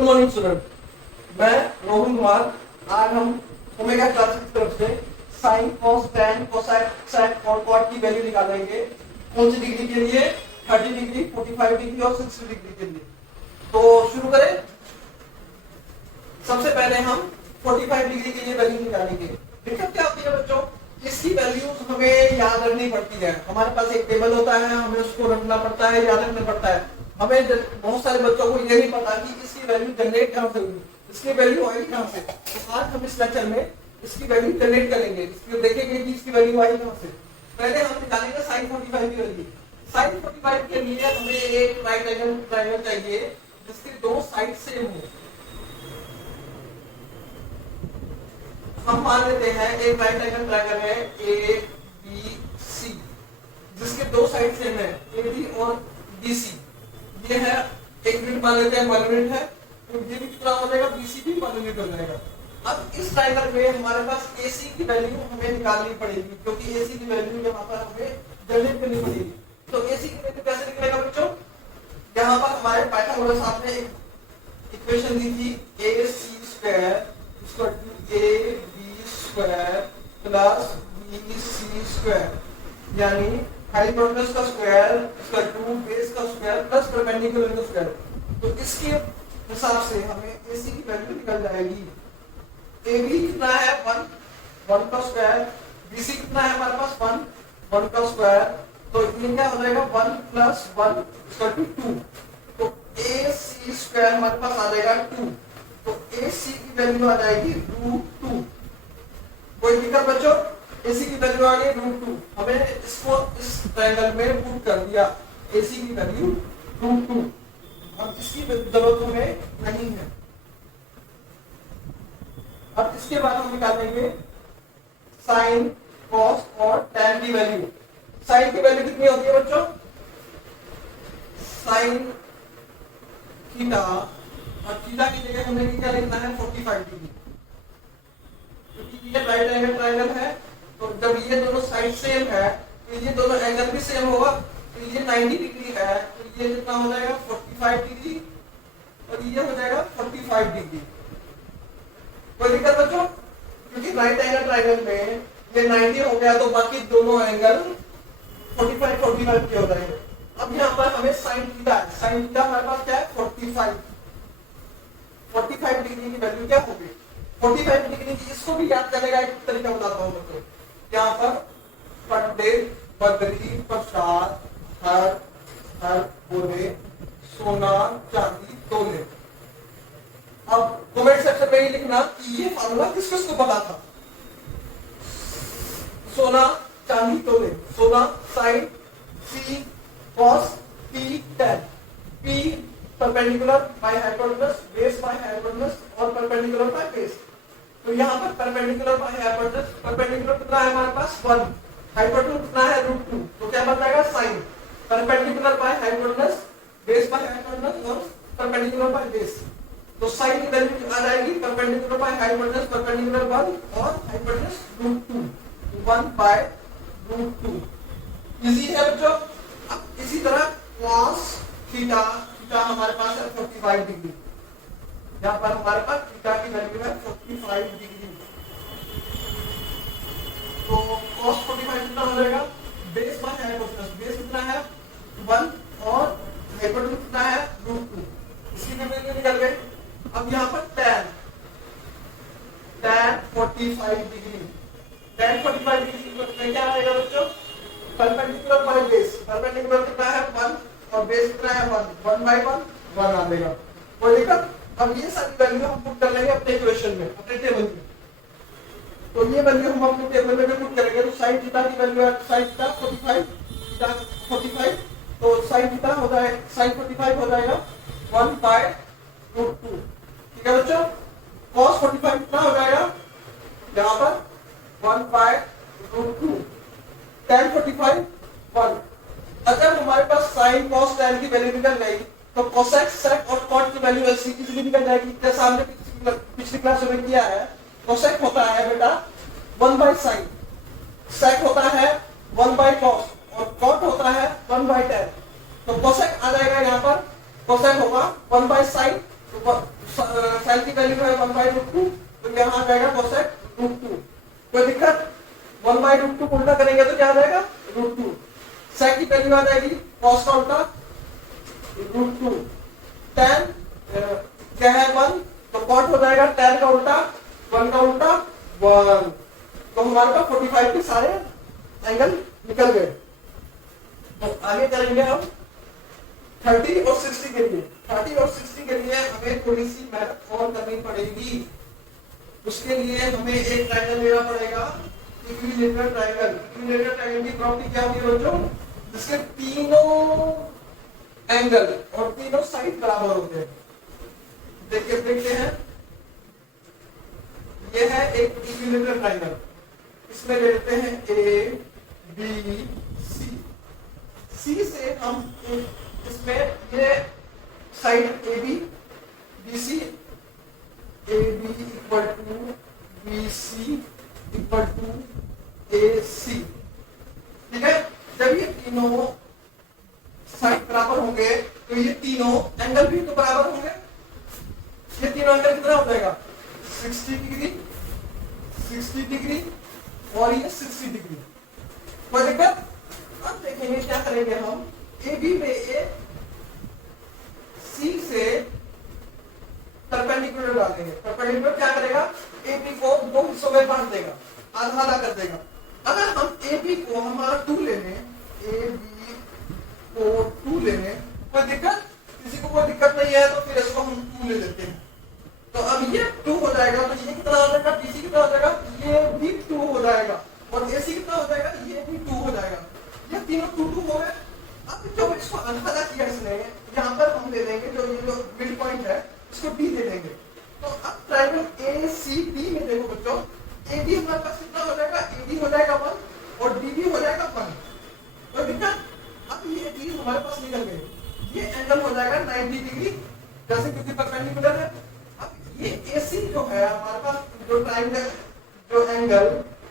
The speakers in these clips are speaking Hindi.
गुड मॉर्निंग स्टूडेंट, मैं रोहन कुमार। आज हम ओमेगा क्लासेस की तरफ से साइन, कॉस, टैन, कोसाइन, सेक और कॉट की वैल्यू निकालेंगे। कौन सी डिग्री के लिए? 30 डिग्री, 45 डिग्री और 60 डिग्री के लिए। तो शुरू करें। सबसे पहले हम 45 डिग्री के लिए वैल्यू निकालेंगे। दिक्कत क्या होती है बच्चों, इसकी वैल्यूज हमें याद रखनी पड़ती है। हमारे पास एक टेबल होता है, हमें उसको रखना पड़ता है, याद रखना पड़ता है। हमें बहुत सारे बच्चों को ये नहीं पता कि इसकी वैल्यू जनरेट कहां से हुई, इसकी वैल्यू आई कहां से। तो आज हम इस लेक्चर में इसकी वैल्यू जनरेट करेंगे, इसको देखेंगे कि इसकी वैल्यू आई कहां से। पहले हम निकालेंगे साइन 45 की वैल्यू। साइन 45 के लिए हमें एक राइट एंगल ट्रायंगल चाहिए जिसके दो साइड सेम हो। हम मान लेते हैं एक राइट एंगल ट्रायंगल है ए बी सी, जिसके दो साइड सेम है, ए बी और बी सी। ये है एक यूनिट मान लेते हैं, 1 यूनिट है, तो ये भी कितना हो जाएगा, बीसी भी 1 यूनिट हो जाएगा। अब इस ट्रायंगल में हमारे पास एसी की वैल्यू हमें निकालनी पड़ेगी, क्योंकि एसी की वैल्यू यहाँ पर हमें जनरेट करनी पड़ेगी। तो एसी की वैल्यू कैसे निकलेगा बच्चों? यहाँ पर हमारे पाइथागोरस साहब ने एक इक्वेशन दी थी, A C square A B square plus B C square, यानी हाइपोटेनस का स्क्वायर इसका 2 बेस का स्क्वायर प्लस परपेंडिकुलर का स्क्वायर। तो इसके हिसाब से हमें एसी की वैल्यू निकल जाएगी। ए बी कितना है 1 का स्क्वायर, बी सी कितना है हमारे पास 1 का स्क्वायर, तो ये क्या हो जाएगा 1 प्लस 1 इसका 2। तो ए सी स्क्वायर हमारे पास आ जाएगा 2। तो ए सी की वैल्यू आ जाएगी √2। कोई दिक्कत बच्चों? एसी की वैल्यू आ गई √2। हमें इसको इस ट्रायंगल में पुट कर दिया, एसी की वैल्यू √2। अब इसकी जरूरत हमें नहीं है। अब इसके बाद हम निकालेंगे साइन, कॉस और टैन की वैल्यू। साइन की वैल्यू कितनी होती है बच्चों? साइन थीटा, और थीटा की जगह हमें क्या लिखना है 45 डिग्री, क्योंकि ये राइट एंगल ट्रायंगल है। तो जब ये दोनों साइड सेम है तो ये दोनों एंगल भी सेम होगा। तो ये 90 डिग्री है, तो ये कितना हो जाएगा 45 डिग्री और ये हो जाएगा 45 डिग्री। कोई दिक्कत बच्चों? क्योंकि राइट एंगल ट्रायंगल में ये 90 हो गया तो बाकी दोनों एंगल 45 के हो जाएंगे। अब यहाँ पर हमें साइन थीटा है, साइन थीटा हमारे पास क्या है 45 डिग्री की वैल्यू क्या होगी 45 डिग्री की। इसको भी याद करने का एक तरीका बताता हूँ बच्चों। यहाँ पर पंडित, बदरी, प्रसाद, हर बोले, सोना, चांदी, तोले। अब कमेंट सेक्शन में ही लिखना कि ये फार्मूला किस किस को पता था। सोना, चांदी, तोले। सोना sine, c cos, t tan. P perpendicular by hypotenuse, base by hypotenuse और परपेंडिकुलर बाय बेस। तो यहाँ पर परपेंडिकुलर बाय हाइपोटेनस, परपेंडिकुलर कितना है हमारे पास 1, हाइपोटेनस कितना है √2, तो क्या बन जाएगा sine. Perpendicular by hypotenuse, base by hypotenuse और परपेंडिकुलर बाय बेस। तो साइन की वैल्यू आ जाएगी परपेंडिकुलर बाय हाइपोटेनस, परपेंडिकुलर 1 और हाइपोटेनस √2, 1/√2। इजी है बच्चों। अब इसी तरह कॉस थीटा, थीटा हमारे पास है 45 डिग्री। यहाँ पर हमारे पास थीटा की वैल्यू है 45 डिग्री। तो cos 45 कितना हो जाएगा, बेस बाय हाइपोटेनस, बेस कितना है 1 और हाइपोटेनस कितना है √2, इसकी वैल्यू निकल गई। अब यहाँ पर tan 45 डिग्री, tan 45 डिग्री क्या आएगा बच्चों? परपेंडिकुलर बाय बेस, परपेंडिकुलर कितना है 1 और बेस कितना है 1/1 आ जाएगा। कोई दिक्कत? अब ये सारी वैल्यू हम पुट कर लेंगे अपने इक्वेशन में, अपने टेबल में। तो ये वैल्यू हम अपने टेबल में पुट करेंगे। तो sin थीटा की वैल्यू है sin थीटा 45, तो sin थीटा हो जाएगा, sin 45 हो जाएगा 1/√2। ठीक है बच्चों? cos 45 कितना हो जाएगा यहाँ पर 1/√2, tan 45 1। अगर हमारे पास sin, cos, tan की वैल्यू निकल गई तो कोसेक, सेक और कॉट की वैल्यू ऐसी इजीली निकल जाएगी। जैसा हमने पिछली क्लास में किया है। कोसेक होता है बेटा 1/sin, सेक होता है 1/cos और कॉट होता है 1/tan। तो कोसेक आ जाएगा यहाँ पर, कोसेक होगा 1/sin तो साइन की वैल्यू है 1/√2, तो यहाँ आ जाएगा कोसेक √2। कोई दिक्कत? 1/√2 को उल्टा करेंगे तो क्या आ जाएगा? √2। सेक की वैल्यू आ जाएगी कॉस का उल्टा √2। tan क्या है 1, तो कॉट हो जाएगा tan का उल्टा 1 का उल्टा 1। तो हमारे पास 45 के सारे एंगल निकल गए। तो आगे करेंगे हम 30 और 60 के लिए। 30 और 60 के लिए हमें थोड़ी सी मेहनत और करनी पड़ेगी। उसके लिए हमें एक ट्रायंगल लेना पड़ेगा, इक्विलेटरल ट्रायंगल। इक्विलेटरल ट्रायंगल की प्रॉपर्टी क्या होती है बच्चों? जिसके तीनों एंगल और तीनों साइड बराबर होते हैं। देखते हैं, यह है एक इक्विलेटरल ट्रायंगल। इसमें ले लेते हैं ए बी सी। सी से हम इसमें ये side A B C, A B equal to B C equal to A C. ठीक है, जब ये तीनों साइड बराबर होंगे तो ये तीनों एंगल भी तो बराबर होंगे। ये तीनों एंगल कितना हो जाएगा? 60 डिग्री, 60 डिग्री और ये 60 डिग्री। कोई दिक्कत? अब देखेंगे क्या करेंगे हम। ए बी में ए सी से परपेंडिकुलर डालेंगे। परपेंडिकुलर क्या करेगा? ए बी को दो हिस्सों में बांट देगा, आधा आधा कर देगा। अगर हम ए बी को हमारा 2 ले लें, ए बी को 2 ले लें, कोई दिक्कत? किसी को कोई दिक्कत नहीं है तो फिर इसको हम 2 ले लेते हैं। तो अब ये 2 हो जाएगा, तो ये कितना हो जाएगा? बीसी कितना हो जाएगा? ये भी 2 हो जाएगा। और एसी कितना हो जाएगा? ये भी 2 हो जाएगा। ये तीनों 2 हो गए। अब जब इसको आधा किया इसने, यहाँ पर हम ले लेंगे जो ये जो मिड पॉइंट है इसको डी दे देंगे। तो अब ट्रायंगल ए सी डी में देखो बच्चों, ए डी हमारे पास कितना हो जाएगा? ए डी हो जाएगा 1 और डी भी हो जाएगा 1। तो दिक्कत? अब ये चीज हमारे पास निकल गई। ये एंगल हो जाएगा 90 डिग्री, जैसे क्योंकि परपेंडिकुलर है। अब ये AC जो है हमारे पास, जो ट्रायंगल जो एंगल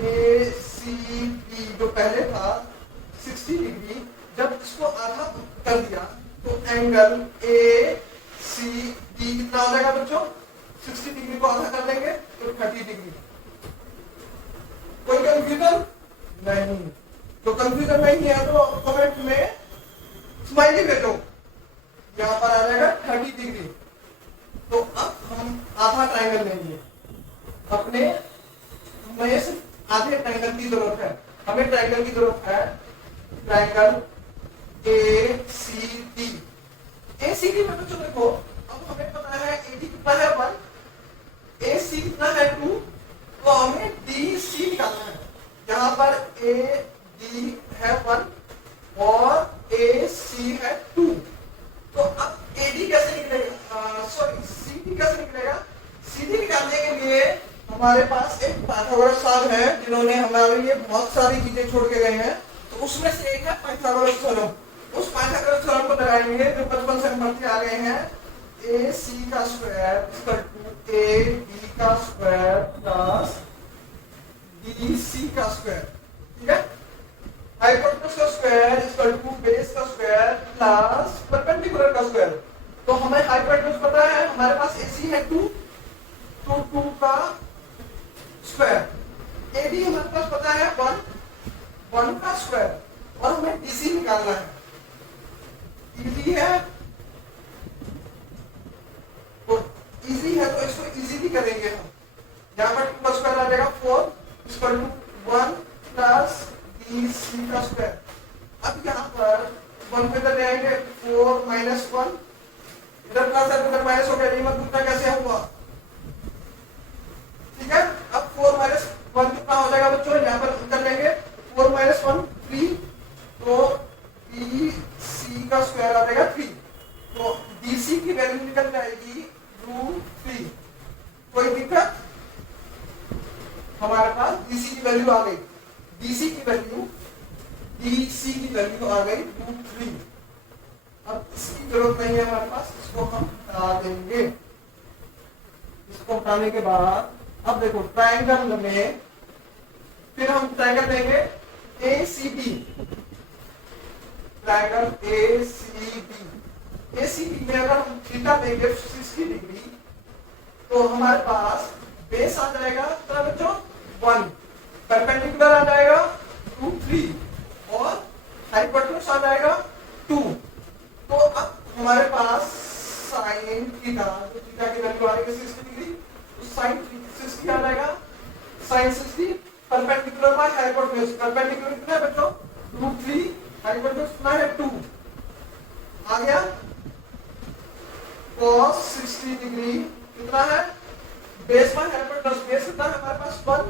ACB जो पहले था 60 डिग्री, जब इसको आधा कर दिया तो एंगल ACD कितना हो जाएगा बच्चों? 60 डिग्री को आधा कर देंगे तो 30 डिग्री। कोई कंफ्यूजन नहीं? तो कंफ्यूजन नहीं है तो कमेंट में स्माइली भेजो। यहाँ पर आ जाएगा 30 डिग्री। तो अब हम आधा ट्रायंगल लेंगे अपने, हमें सिर्फ आधे ट्रायंगल की जरूरत है। हमें ट्रायंगल की जरूरत है ट्रायंगल ACD। ACD में बच्चों देखो, अब हमें पता है AD कितना है 1, AC कितना है 2, तो हमें DC निकालना है। जहां पर AD है 1 और AC है 2। तो अब AD कैसे निकलेगा? सॉरी, CD कैसे निकलेगा? CD निकालने के लिए हमारे पास एक पाइथागोरस साहब है जिन्होंने हमारे लिए बहुत सारी चीजें छोड़ के गए हैं। तो उसमें से एक है पाइथागोरस थ्योरम। उस पाइथागोरस थ्योरम को लगाएंगे जो बचपन से हम पढ़ते आ गए हैं। AC का स्क्वायर इक्वल टू AD का स्क्वायर प्लस BC का स्क्वायर। ठीक है, हाइपोटेनस का स्क्वायर इक्वल टू बेस का स्क्वायर प्लस परपेंडिकुलर का स्क्वायर। तो हमें हाइपोटेनस पता है, हमारे पास AC है 2, तो 2 का स्क्वायर। AD हमारे पास पता है 1 का स्क्वायर, और हमें DC निकालना है। इजी है, तो इजी है तो इसको इजी भी करेंगे हम। यहाँ पर 2 का स्क्वायर आ जाएगा 4 इक्वल टू 1 प्लस BC का स्क्वायर। अब यहाँ पर 1 पे ले आएंगे, 4 माइनस 1, इधर प्लस है इधर माइनस हो गया, नहीं मतलब कैसे हुआ? ठीक है, अब 4 माइनस 1 कितना हो जाएगा बच्चों? यहाँ पर कर लेंगे 4 माइनस 1 3, तो BC का स्क्वायर आ जाएगा 3। तो DC की वैल्यू निकल जाएगी √3। कोई दिक्कत? हमारे पास DC की वैल्यू आ गई। DC की वैल्यू आ गई √3। अब इसकी जरूरत नहीं है हमारे पास, इसको हम हटा देंगे। इसको हटाने के बाद अब देखो ट्रायंगल में फिर हम ट्रायंगल देंगे ACB। Triangle ACB। ACB में अगर हम थीटा लेंगे 60 डिग्री तो हमारे पास बेस आ जाएगा कितना बच्चों 1, परपेंडिकुलर आ जाएगा रूट 3 और हाइपोटेन्यूज आ जाएगा 2। तो अब हमारे पास साइन थीटा, जो थीटा की वैल्यू आ रही है 60 डिग्री, तो साइन 60 आ जाएगा, sine 60 perpendicular by hypotenuse, perpendicular कितना है बच्चों रूट 3, हाइपोटेन्यूज कितना है 2 आ गया। cos 60 डिग्री कितना है बेस बाय हाइपोटेन्यूज, बेस कितना है हमारे पास 1,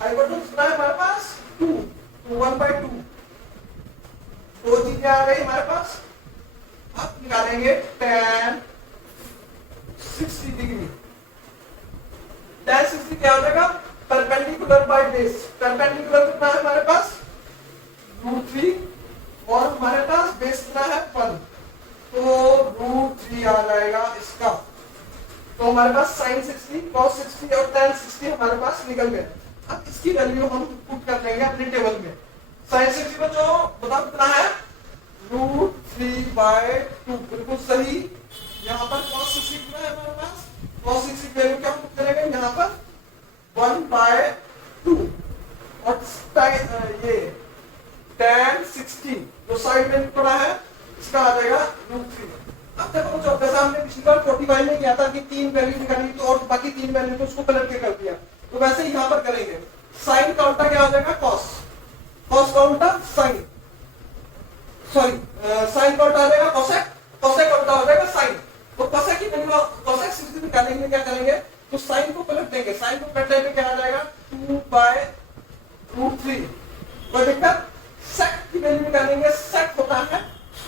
हाइपोटेन्यूज कितना है हमारे पास 2, तो 1/2 दो चीजें आ गई हमारे पास। अब निकालेंगे tan 60 डिग्री, tan 60 क्या हो जाएगा परपेंडिकुलर बाय बेस, परपेंडिकुलर कितना है हमारे पास रूट 3 और हमारे पास बेस कितना है 1, तो रूट 3 आ जाएगा इसका। तो हमारे पास sin 60, cos 60 और tan 60 हमारे पास निकल गए। अब इसकी वैल्यू हम पुट कर देंगे अपने टेबल में। sin 60 को जो बताओ कितना है रूट 3/2, बिल्कुल सही। यहाँ पर cos 60 कितना है हमारे पास, cos 60 की वैल्यू क्या पुट करेंगे यहाँ पर 1/2 और ये tan 60 जो साइड में पड़ा है इसका आ जाएगा रूट 3। अब देखो जो जैसा हमने पिछली बार 45 में किया था कि 3 वैल्यू निकाली तो और बाकी 3 वैल्यू को उसको पलट के कर दिया, तो वैसे ही यहाँ पर करेंगे। साइन का उल्टा क्या हो जाएगा cos, cos का उल्टा साइन, सॉरी साइन का उल्टा आ जाएगा cosec, cosec का उल्टा हो जाएगा साइन। तो cosec की वैल्यू cosec 60 निकालेंगे क्या करेंगे तो साइन को पलट देंगे, साइन को पलटने पे क्या आ जाएगा 2/√3। कोई दिक्कत। sec की वैल्यू निकालेंगे, sec होता है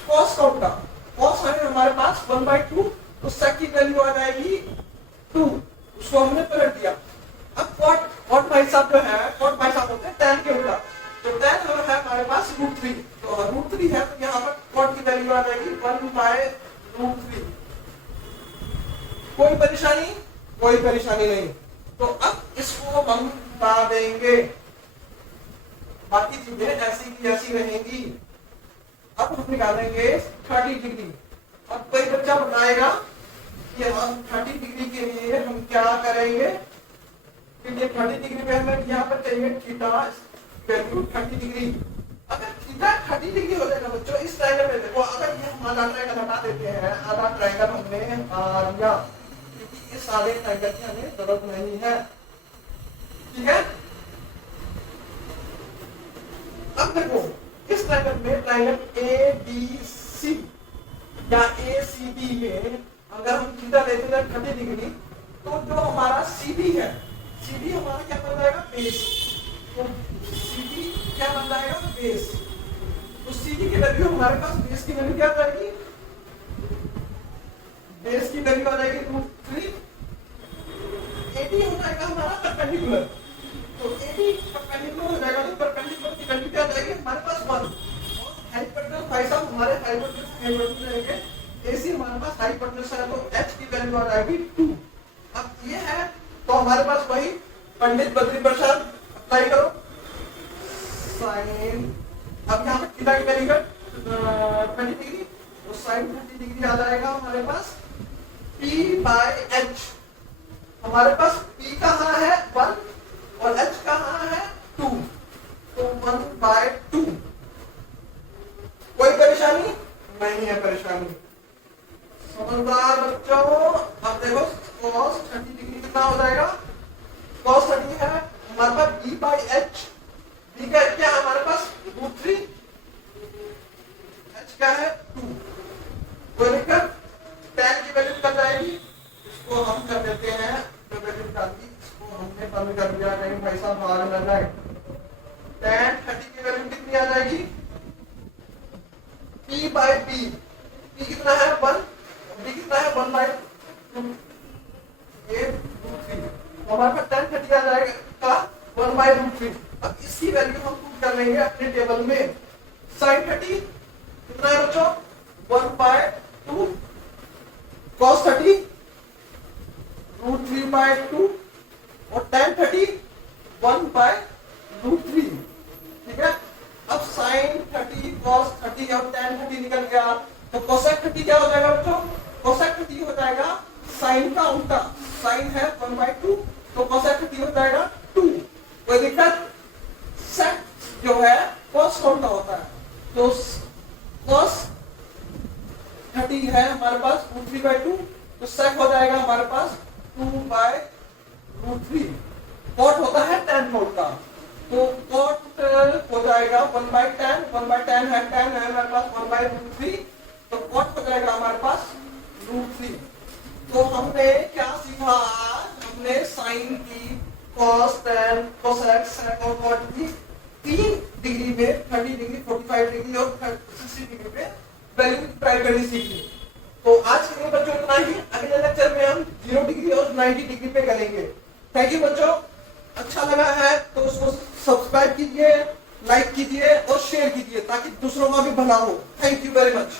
cos का उल्टा, cos है हमारे पास 1/2, तो sec की वैल्यू आ जाएगी 2, उसको हमने पलट दिया। अब cot भाई साहब जो है cot भाई साहब होते हैं tan के उल्टा, तो tan है हमारे पास √3, तो √3 है तो यहाँ पर cot की वैल्यू आ जाएगी 1/√3। कोई परेशानी, कोई परेशानी नहीं। तो अब इसको हम बता देंगे, बाकी चीजें ऐसी की ऐसी रहेंगी। अब हम निकालेंगे 30 डिग्री। अब कोई बच्चा बताएगा कि हम 30 डिग्री के लिए हम क्या करेंगे, क्योंकि 30 डिग्री में हमें यहाँ पर चाहिए थीटा वैल्यू 30 डिग्री। अगर थीटा 30 डिग्री हो जाएगा बच्चों इस ट्रायंगल में, देखो अगर ये हम आधा ट्रायंगल हटा देते हैं, आधा ट्रायंगल हमने हटा दिया क्योंकि इस आधे ट्रायंगल की हमें जरूरत नहीं है, ठीक है। अब देखो इस ट्रायंगल में ट्रायंगल ABC या ACB में अगर हम थीटा लेते हैं 30 डिग्री, तो जो हमारा CD है, CD हमारा क्या बन जाएगा बेस, तो CD क्या बन जाएगा बेस, तो CD की वैल्यू हमारे पास बेस की वैल्यू क्या आ जाएगी, बेस की वैल्यू आ जाएगी √3। AD हो जाएगा हमारा परपेंडिकुलर, तो AD परपेंडिकुलर हो जाएगा, तो परपेंडिकुलर की वैल्यू क्या आ जाएगी हमारे पास 1 और हाइपोटेन्यूज भाई साहब हमारे हाइपोटेन्यूज रहेंगे, AC हमारे पास हाइपोटेन्यूज है तो H की वैल्यू आ जाएगी 2। अब ये है तो हमारे पास वही पंडित बद्री प्रसाद अप्लाई करो साइन। अब यहाँ पे थीटा की वैल्यू 20 डिग्री, तो साइन 30 डिग्री आ जाएगा हमारे पास P/H। हमारे पास P कहाँ है 1 और H कहाँ है 2, तो 1/2। कोई परेशानी नहीं है, परेशानी समझदार बच्चों। अब देखो cos 30 डिग्री कितना हो जाएगा, cos 30 है हमारे पास B/H, B का क्या है हमारे पास √3, H का है 2। कोई दिक्कत। tan की वैल्यू कर जाएगी, इसको हम कर देते हैं जो वैल्यू डाली इसको हमने कम कर दिया, कहीं भाई साहब बाहर न जाए। tan 30 की वैल्यू कितनी आ जाएगी P/B, P कितना है 1, B कितना है 1/2, ये √3, हमारे पास tan 30 आ जाएगा 1/√3। अब इसकी वैल्यू हम पुट कर लेंगे अपने टेबल में। sin 30 कितना है बच्चों 1/2, cos 30 √3/2 और tan 30 1/√3, ठीक है। अब sin 30 cos 30 और tan 30 निकल गया, तो कोसेक 30 क्या हो जाएगा बच्चों? कोसेक 30 हो जाएगा साइन का उल्टा, साइन है 1/2, तो कोसेक 30 हो जाएगा 2। कोई दिक्कत? सेक जो है cos का उल्टा होता है, तो cos 30 है हमारे पास √3/2, तो सेक हो जाएगा हमारे पास 2/√3। कॉट होता है tan का उल्टा, तो कॉट हो जाएगा 1/tan, 1/tan है, tan है हमारे पास 1/√3, तो कॉट हो जाएगा हमारे पास √3। तो हमने क्या सीखा आज? हमने साइन की, cos, tan, cosec, sec और cot की 3 डिग्री में 30 डिग्री, 45 डिग्री और 60 डिग्री पे वैल्यू ट्राई करनी सीखी। तो आज के लिए बच्चों इतना ही। अगले लेक्चर में हम 0 डिग्री और 90 डिग्री पे करेंगे। थैंक यू बच्चों। अच्छा लगा है तो उसको सब्सक्राइब कीजिए, लाइक कीजिए और शेयर कीजिए ताकि दूसरों का भी भला हो। Thank you very much.